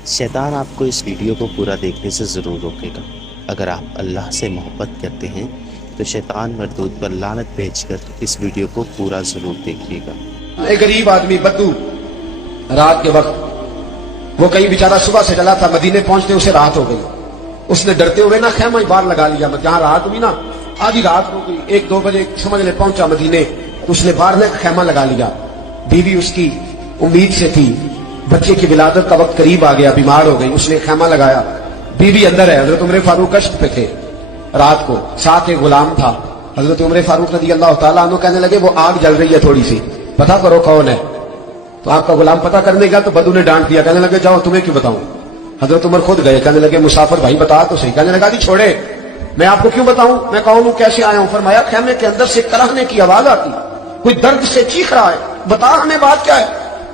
शैतान आपको इस वीडियो को पूरा देखने से ज़रूर रोकेगा। अगर आप अल्लाह से मोहब्बत करते हैं तो शैतान मरदूद पर लानत भेजकर इस वीडियो को पूरा ज़रूर देखिएगा। एक गरीब आदमी बद्दू रात के वक्त वो कहीं बेचारा सुबह से चला था, मदीने पहुंचते उसे रात हो गई। उसने डरते हुए ना खैमा बाहर लगा लिया। जहां रात हुई ना, आधी रात हो गई, 1-2 बजे समझ ले पहुंचा मदीने, तो उसने बाहर में खैमा लगा लिया। बीवी उसकी उम्मीद से थी, बच्चे की विलादत का वक्त करीब आ गया, बीमार हो गई, उसने खैमा लगाया। बीवी अंदर है, हजरत उमर फारूक कष्ट पे थे रात को, साथ एक गुलाम था। हजरत उमर फारूक रज़ी अल्लाह तआला अन्हु कहने लगे, वो आग जल रही है थोड़ी सी, पता करो कौन है। तो आपका गुलाम पता करने गया तो बदू ने डांट दिया, कहने लगे जाओ तुम्हें क्यों बताऊं। हजरत उमर खुद गए, कहने लगे मुसाफिर भाई बता तो सही। कहने लगा जी छोड़े, मैं आपको क्यों बताऊं, मैं कौन हूं, कैसे आया हूं। फरमाया खैमे के अंदर से कराहने की आवाज आती, कोई दर्द से चीख रहा है, बता हमें बात क्या है।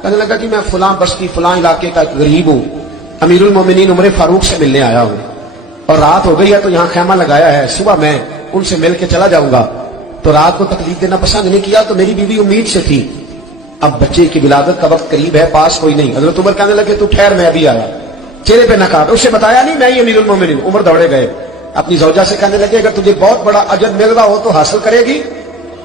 कहने लगा कि मैं फलां बस्ती फलां इलाके का एक गरीब हूं, अमीरुल मोमिनीन उमर फारूक से मिलने आया हूं और रात हो गई है तो यहाँ खैमा लगाया है, सुबह मैं उनसे मिल के चला जाऊंगा। तो रात को तकलीफ देना पसंद नहीं किया, तो मेरी बीवी उम्मीद से थी, अब बच्चे की विलादत का वक्त करीब है, पास कोई नहीं। हजरत उमर कहने लगे तू ठहर, मैं अभी आया। चेहरे पे नकाब, उससे बताया नहीं मैं ही अमीरुल मोमिनीन। उमर दौड़े गए, अपनी जौजा से कहने लगे अगर तुझे बहुत बड़ा अजर मिल रहा हो तो हासिल करेगी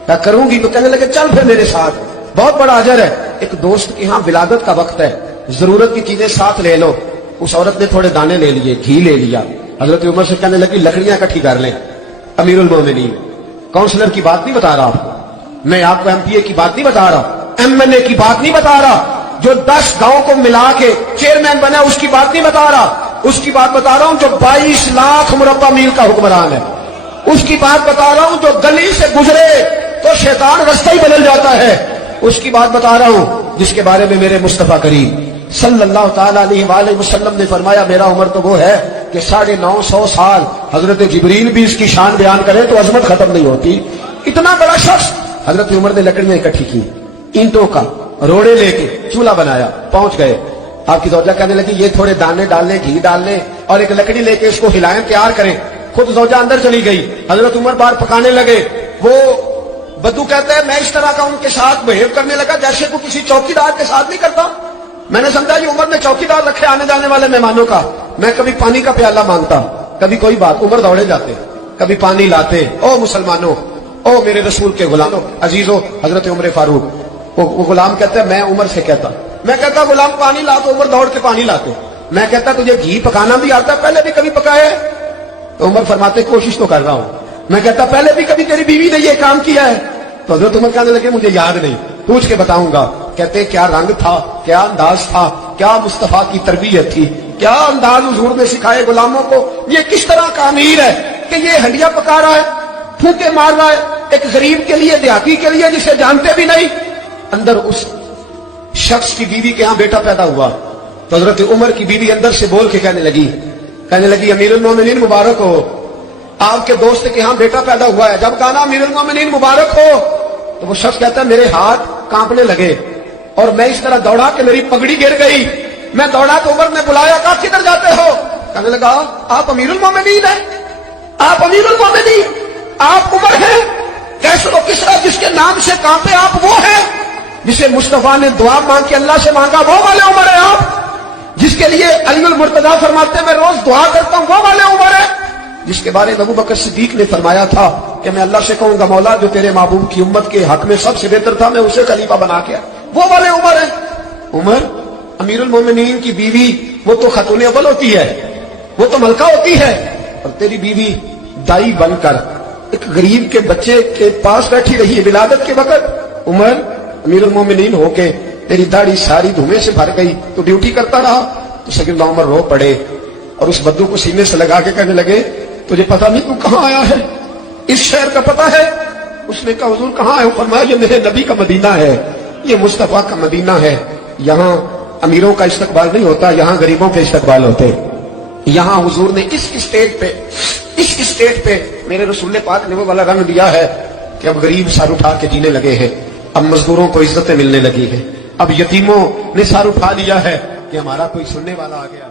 या करूंगी। तो कहने लगे चल फिर मेरे साथ, बहुत बड़ा अजर है। एक दोस्त के यहाँ विलादत का वक्त है, जरूरत की चीजें साथ ले लो। उस औरत ने थोड़े दाने ले लिए, घी ले लिया। हजरत उमर से कहने लगी लकड़ियां इकट्ठी कर लें। अमीरुल मोमिनीन, काउंसलर की बात नहीं बता रहा आपको, मैं आपको एमपीए की बात नहीं बता रहा, एमएलए की बात नहीं बता रहा, जो 10 गांव को मिला के चेयरमैन बना उसकी बात नहीं बता रहा, उसकी बात बता रहा हूं जो 22 लाख मुरब्बा मील का हुक्मरान है। उसकी बात बता रहा हूं जो गली से गुजरे तो शैतान रास्ता ही बदल जाता है। उसकी बात बता रहा हूं जिसके बारे में मेरे मुस्तफा करीम सल्लल्लाहु ताला अलैहि वसल्लम ने फरमाया, मेरा उम्र तो वो है कि 950 साल हजरत जिब्रील भी इसकी शान बयान करे तो अजमत खत्म नहीं होती। इतना बड़ा शख्स। हजरत उमर ने लकड़ियां इकट्ठी की, ईंटों का रोड़े लेके चूल्हा बनाया, पहुंच गए। आपकी जौजा कहने लगी ये थोड़े दाने डालने, घी डालने और एक लकड़ी लेके इसको हिलाएं, तैयार करें। खुद जौजा अंदर चली गई, हजरत उमर बाहर पकाने लगे। वो बद्दू कहते हैं मैं इस तरह का उनके साथ बिहेव करने लगा जैसे को किसी चौकीदार के साथ नहीं करता। मैंने समझा जी उमर ने चौकीदार रखे आने जाने वाले मेहमानों का। मैं कभी पानी का प्याला मांगता, कभी कोई बात, उमर दौड़े जाते, कभी पानी लाते। ओ मुसलमानों, ओ मेरे रसूल के गुलामों, अजीजों, हजरत उमर फारूक। वो गुलाम कहते हैं मैं उमर से कहता, मैं कहता गुलाम पानी ला, तो उमर दौड़ के पानी लाते। मैं कहता तुझे घी पकाना भी आता, पहले भी कभी पकाया है? तो उमर फरमाते कोशिश तो कर रहा हूं। मैं कहता पहले भी कभी तेरी बीवी ने ये काम किया है? तो हजरत उमर कहने लगे मुझे याद नहीं, पूछ के बताऊंगा। कहते क्या रंग था, क्या अंदाज था, क्या मुस्तफा की तरबियत थी, क्या अंदाज हुजूर ने सिखाए गुलामों को। ये किस तरह का अमीर है कि ये हंडिया पका रहा है, फूके मार रहा है, एक गरीब के लिए, देहाती के लिए जिसे जानते भी नहीं। अंदर उस शख्स की बीवी के यहां बेटा पैदा हुआ तो हजरत उमर की बीवी अंदर से बोल के कहने लगी अमीरुल मोमिनीन मुबारक हो, आपके दोस्त के यहां बेटा पैदा हुआ है। जब कहा ना अमीरुल मोमिनीन मुबारक हो, तो वो शख्स कहता है मेरे हाथ कांपने लगे और मैं इस तरह दौड़ा कि मेरी पगड़ी गिर गई। मैं दौड़ा तो उमर ने बुलाया, कहा किधर जाते हो? कहने लगा आप अमीरुल मोमिनीन हैं, आप अमीरुल मोमिनीन, आप उमर हैं। कैसे वो किसरा जिसके नाम से कांपे आप वो हैं, जिसे मुस्तफा ने दुआ मांग के अल्लाह से मांगा वो वाले उमर है आप, जिसके लिए अलीउल मुर्तजा फरमाते मैं रोज दुआ करता हूं वो वाले उमर है, जिसके बारे में अबू बकर सिद्दीक ने फरमाया था कि मैं अल्लाह से कहूंगा मौला जो तेरे महबूब की उम्मत के हक में सबसे बेहतर था मैं उसे खलीफा बना के, वो वाले उमर है। उमर अमीरुल मोमिनीन की बीवी वो तो खतून अव्वल होती है, वो तो मलका होती है, और तेरी बीवी दाई बनकर एक गरीब के बच्चे के पास बैठी रही है विलादत के वक्त। उमर अमीरुल मोमिनीन होके तेरी दाढ़ी सारी धुएं से भर गई, तो ड्यूटी करता रहा। तो सगीर उमर रो पड़े और उस बद्दू को सीने से लगा के कहने लगे तुझे पता नहीं तू कहां आया है, इस शहर का पता है? उसने कहा हुजूर कहां है? फरमाया ये मेरे नबी का मदीना है, ये मुस्तफा का मदीना है। यहाँ अमीरों का इस्तकबाल नहीं होता, यहाँ गरीबों के इस्तकबाल होते। यहाँ हुजूर ने इस स्टेट पे मेरे रसूल पाक ने वो वाला रंग दिया है कि अब गरीब सर उठा के जीने लगे हैं, अब मजदूरों को इज्जतें मिलने लगी है, अब यतीमों ने सर उठा लिया है कि हमारा कोई सुनने वाला आ गया।